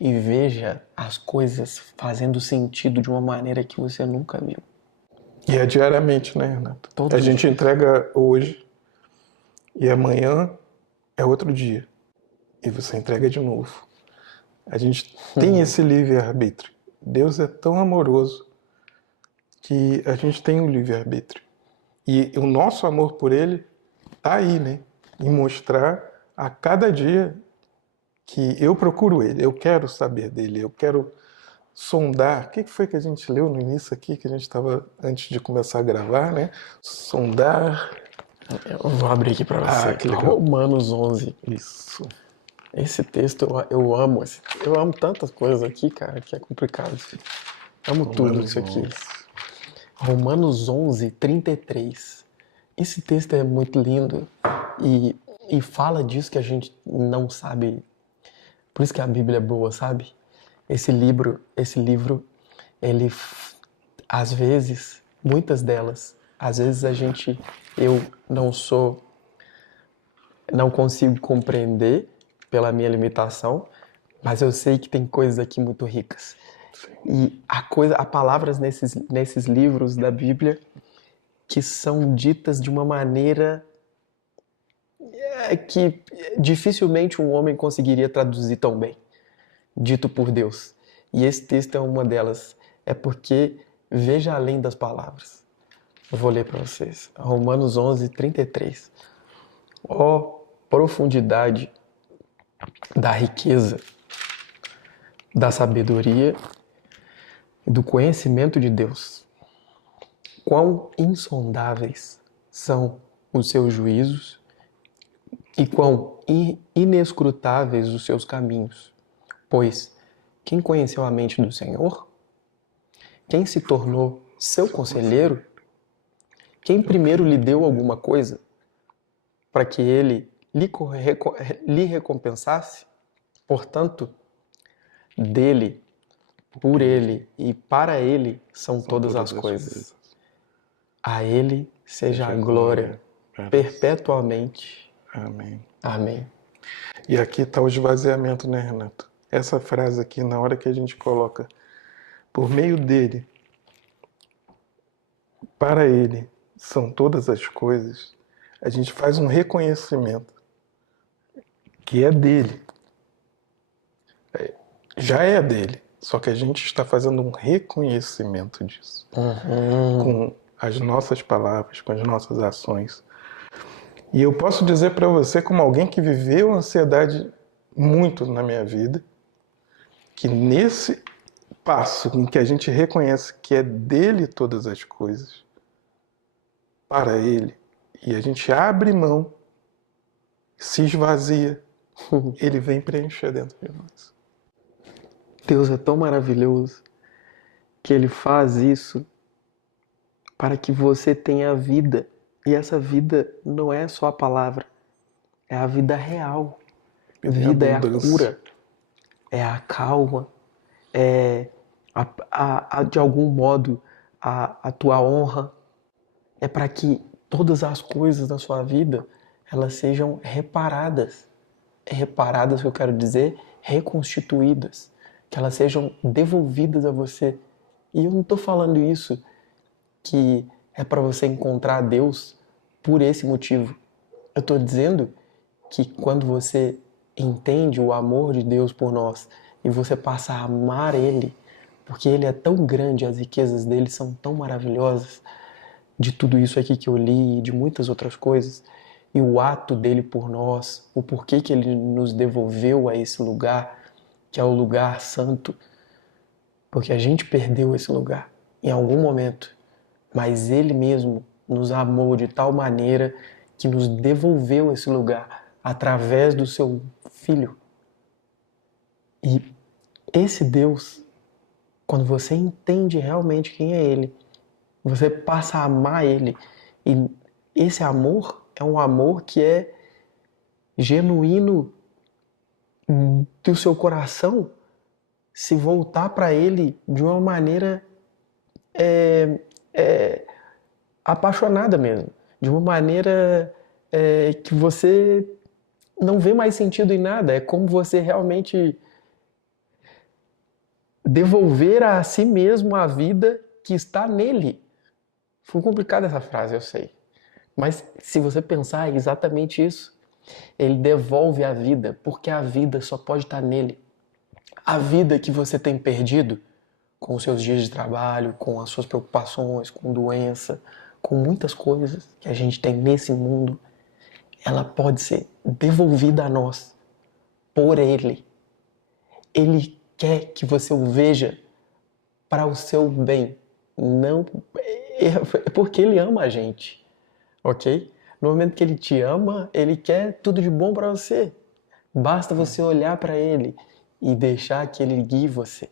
e veja as coisas fazendo sentido de uma maneira que você nunca viu. E é diariamente, né, Renato? A gente entrega hoje e amanhã é outro dia. E você entrega de novo. A gente tem esse livre-arbítrio. Deus é tão amoroso que a gente tem o livre-arbítrio. E o nosso amor por Ele está aí, né? Em mostrar a cada dia que eu procuro Ele, eu quero saber dEle, eu quero sondar. O que foi que a gente leu no início aqui, que a gente estava, antes de começar a gravar, né? Sondar... Eu vou abrir aqui para você. Que legal. Romanos 11. Isso. Esse texto eu amo. Eu amo tantas coisas aqui, cara, que é complicado. Amo tudo isso aqui. Romanos 11, 33. Esse texto é muito lindo e fala disso que a gente não sabe. Por isso que a Bíblia é boa, sabe? Esse livro, ele, às vezes, muitas delas, às vezes eu não consigo compreender pela minha limitação, mas eu sei que tem coisas aqui muito ricas. E há palavras nesses livros da Bíblia que são ditas de uma maneira que dificilmente um homem conseguiria traduzir tão bem, dito por Deus. E esse texto é uma delas. É porque veja além das palavras. Eu vou ler para vocês. Romanos 11, 33. Ó profundidade da riqueza, da sabedoria e do conhecimento de Deus. Quão insondáveis são os seus juízos e quão inescrutáveis os seus caminhos. Pois quem conheceu a mente do Senhor? Quem se tornou seu conselheiro? Quem primeiro lhe deu alguma coisa para que ele lhe recompensasse? Portanto, dele, por ele e para ele são todas as coisas. A ele seja a glória perpetuamente. Amém. Amém. E aqui está o esvaziamento, né, Renato? Essa frase aqui, na hora que a gente coloca por meio dele, para ele são todas as coisas, a gente faz um reconhecimento que é dele. Já é dele, só que a gente está fazendo um reconhecimento disso. Com as nossas palavras, com as nossas ações. E eu posso dizer para você, como alguém que viveu ansiedade muito na minha vida, que nesse passo em que a gente reconhece que é dele todas as coisas, para ele, e a gente abre mão, se esvazia, ele vem preencher dentro de nós. Deus é tão maravilhoso que ele faz isso para que você tenha vida. E essa vida não é só a palavra, é a vida real. Vida é a cura, é a calma, é de algum modo a tua honra. É para que todas as coisas da sua vida elas sejam reparadas. Reparadas, que eu quero dizer, reconstituídas. Que elas sejam devolvidas a você. E eu não estou falando isso que é para você encontrar Deus por esse motivo. Eu estou dizendo que quando você entende o amor de Deus por nós e você passa a amar Ele, porque Ele é tão grande, as riquezas dele são tão maravilhosas, de tudo isso aqui que eu li e de muitas outras coisas, e o ato dele por nós, o porquê que ele nos devolveu a esse lugar, que é o lugar santo, porque a gente perdeu esse lugar em algum momento, mas ele mesmo nos amou de tal maneira que nos devolveu esse lugar através do seu Filho. E esse Deus, quando você entende realmente quem é Ele, você passa a amar Ele. E esse amor é um amor que é genuíno do seu coração se voltar para Ele de uma maneira apaixonada mesmo. De uma maneira que você não vê mais sentido em nada. É como você realmente devolver a si mesmo a vida que está nele. Foi complicada essa frase, eu sei. Mas se você pensar, é exatamente isso. Ele devolve a vida, porque a vida só pode estar nele. A vida que você tem perdido com os seus dias de trabalho, com as suas preocupações, com doença, com muitas coisas que a gente tem nesse mundo, ela pode ser devolvida a nós por Ele. Ele quer que você o veja para o seu bem, não porque Ele ama a gente, ok? No momento que Ele te ama, Ele quer tudo de bom para você. Basta você olhar para Ele e deixar que Ele guie você.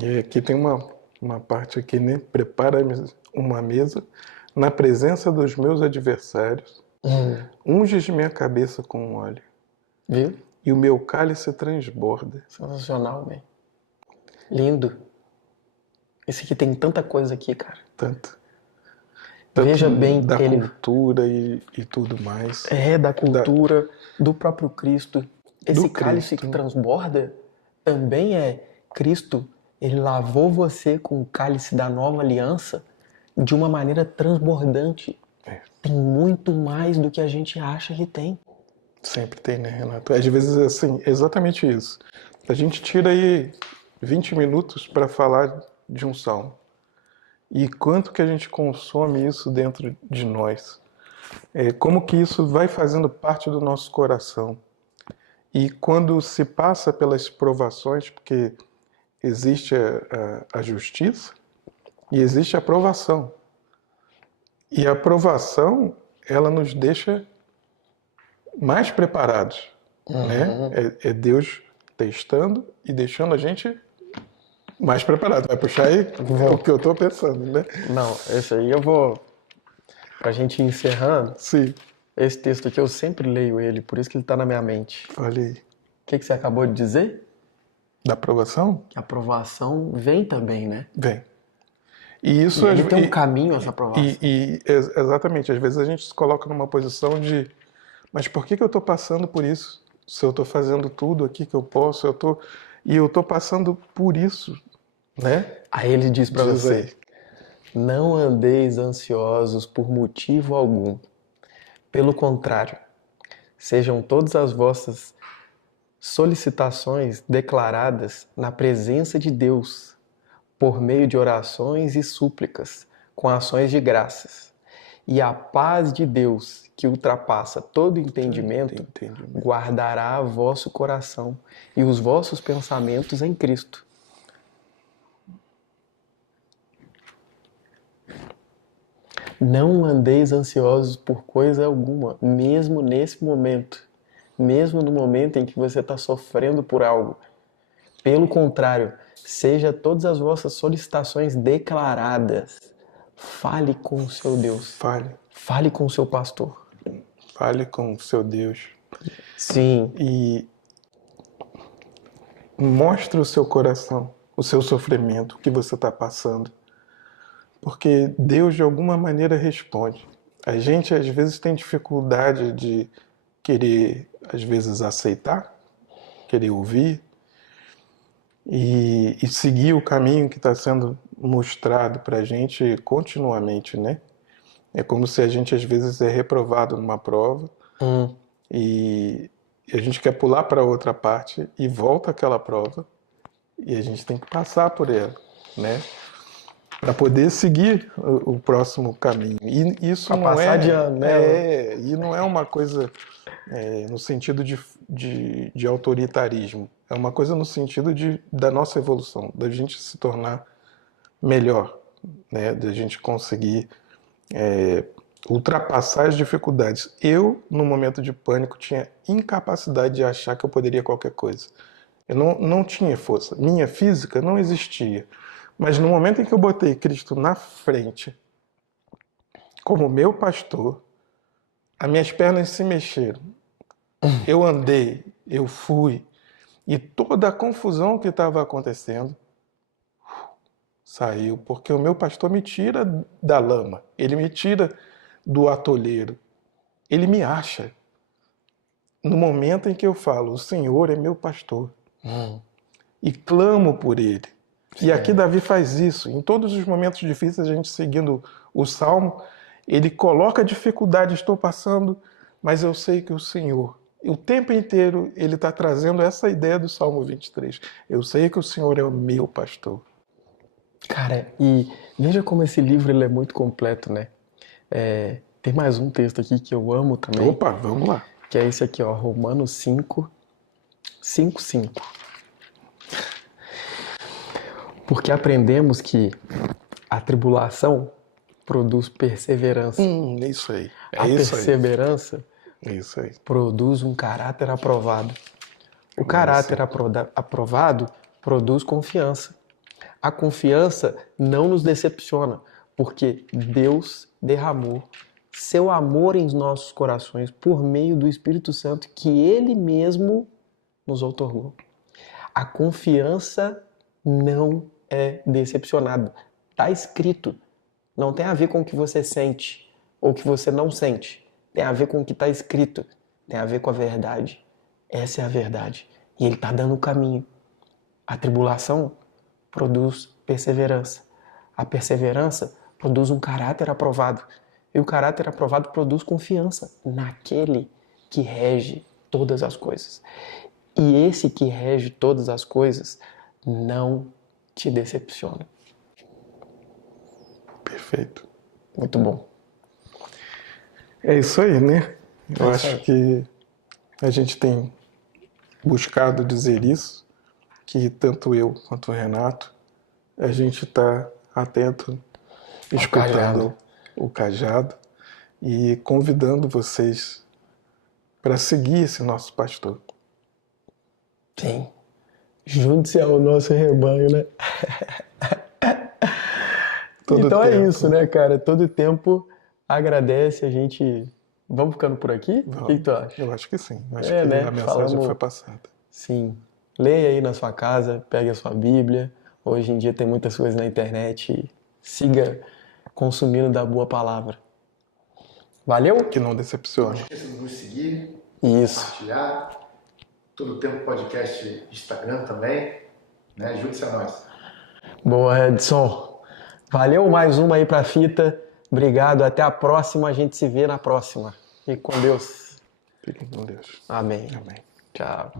E aqui tem uma parte aqui, né? Prepara uma mesa na presença dos meus adversários. Unges minha cabeça com óleo. Viu? E o meu cálice transborda. Sensacional, velho. Lindo. Esse aqui tem tanta coisa aqui, cara. Tanto Veja bem, da cultura e tudo mais. Da cultura, do próprio Cristo. Esse cálice que transborda também é Cristo Ele lavou você com o cálice da nova aliança de uma maneira transbordante. Tem muito mais do que a gente acha que tem. Sempre tem, né, Renato? Às vezes, assim, exatamente isso. A gente tira aí 20 minutos para falar de um salmo. E quanto que a gente consome isso dentro de nós? Como que isso vai fazendo parte do nosso coração? E quando se passa pelas provações, porque existe a justiça e existe a aprovação. E a aprovação, ela nos deixa mais preparados, né? É Deus testando e deixando a gente mais preparado. Vai puxar aí o que eu tô pensando, né? Não, esse aí eu vou... Pra gente ir encerrando, Sim. esse texto aqui eu sempre leio ele, por isso que ele tá na minha mente. Olha aí. O que você acabou de dizer? Da aprovação? Que a aprovação vem também, né? Vem. E isso Ele tem um caminho, essa aprovação. Exatamente. Às vezes a gente se coloca numa posição de mas por que eu estou passando por isso? Se eu estou fazendo tudo aqui que eu posso, e eu estou passando por isso, né? Aí ele diz pra Diz você: aí. não andeis ansiosos por motivo algum. Pelo contrário, sejam todas as vossas solicitações declaradas na presença de Deus, por meio de orações e súplicas, com ações de graças. E a paz de Deus, que ultrapassa todo entendimento, guardará vosso coração e os vossos pensamentos em Cristo. Não andeis ansiosos por coisa alguma, mesmo nesse momento, mesmo no momento em que você está sofrendo por algo. Pelo contrário, seja todas as vossas solicitações declaradas. Fale com o seu Deus. Fale com o seu pastor. Fale com o seu Deus. Sim. E mostre o seu coração, o seu sofrimento, o que você está passando. Porque Deus, de alguma maneira, responde. A gente, às vezes, tem dificuldade de querer, às vezes, aceitar, querer ouvir e seguir o caminho que está sendo mostrado para a gente continuamente, né? É como se a gente, às vezes, é reprovado numa prova e a gente quer pular para outra parte e volta àquela prova e a gente tem que passar por ela, né? Para poder seguir o próximo caminho. E isso pra não passar de ano, né? E não é uma coisa no sentido de autoritarismo. É uma coisa no sentido da nossa evolução, da gente se tornar melhor, né? Da gente conseguir ultrapassar as dificuldades. Eu, no momento de pânico, tinha incapacidade de achar que eu poderia qualquer coisa. Eu não tinha força. Minha física não existia. Mas no momento em que eu botei Cristo na frente, como meu pastor, as minhas pernas se mexeram. Eu andei, eu fui. E toda a confusão que estava acontecendo saiu, porque o meu pastor me tira da lama. Ele me tira do atolheiro. Ele me acha. No momento em que eu falo, o Senhor é meu pastor. E clamo por Ele. E aqui Davi faz isso. Em todos os momentos difíceis, a gente seguindo o Salmo, ele coloca a dificuldade, estou passando, mas eu sei que o Senhor, o tempo inteiro, ele está trazendo essa ideia do Salmo 23. Eu sei que o Senhor é o meu pastor. Cara, e veja como esse livro ele é muito completo, né? Tem mais um texto aqui que eu amo também. Opa, vamos lá. Que é esse aqui, ó, Romanos 5, 5. Porque aprendemos que a tribulação produz perseverança. Isso aí. A perseverança isso aí. produz um caráter aprovado. O caráter aprovado produz confiança. A confiança não nos decepciona, porque Deus derramou seu amor em nossos corações por meio do Espírito Santo que Ele mesmo nos outorgou. A confiança não é decepcionada. Está escrito. Não tem a ver com o que você sente ou o que você não sente. Tem a ver com o que está escrito. Tem a ver com a verdade. Essa é a verdade. E Ele está dando o caminho. A tribulação produz perseverança. A perseverança produz um caráter aprovado. E o caráter aprovado produz confiança naquele que rege todas as coisas. E esse que rege todas as coisas não te decepciona. Perfeito. Muito bom. É isso aí, né? Eu É isso acho aí. que a gente tem buscado dizer isso, que tanto eu quanto o Renato, a gente está atento, escutando o cajado e convidando vocês para seguir esse nosso pastor. Sim. Junte-se ao nosso rebanho, né? Todo Então é tempo. isso, né, cara? Todo tempo agradece, a gente... Vamos ficando por aqui? O que tu acha? Eu acho que sim. Acho É, que né? a mensagem Falamos- foi passada. Sim. Leia aí na sua casa, pegue a sua Bíblia. Hoje em dia tem muitas coisas na internet. Siga consumindo da boa palavra. Valeu? Que não decepcione. Não esqueça de nos seguir, Isso. compartilhar. Todo tempo podcast Instagram também. Né? Junte-se a nós. Boa, Edson. Valeu mais uma aí pra fita. Obrigado. Até a próxima. A gente se vê na próxima. Fique com Deus. Fiquem com Deus. Amém. Amém. Tchau.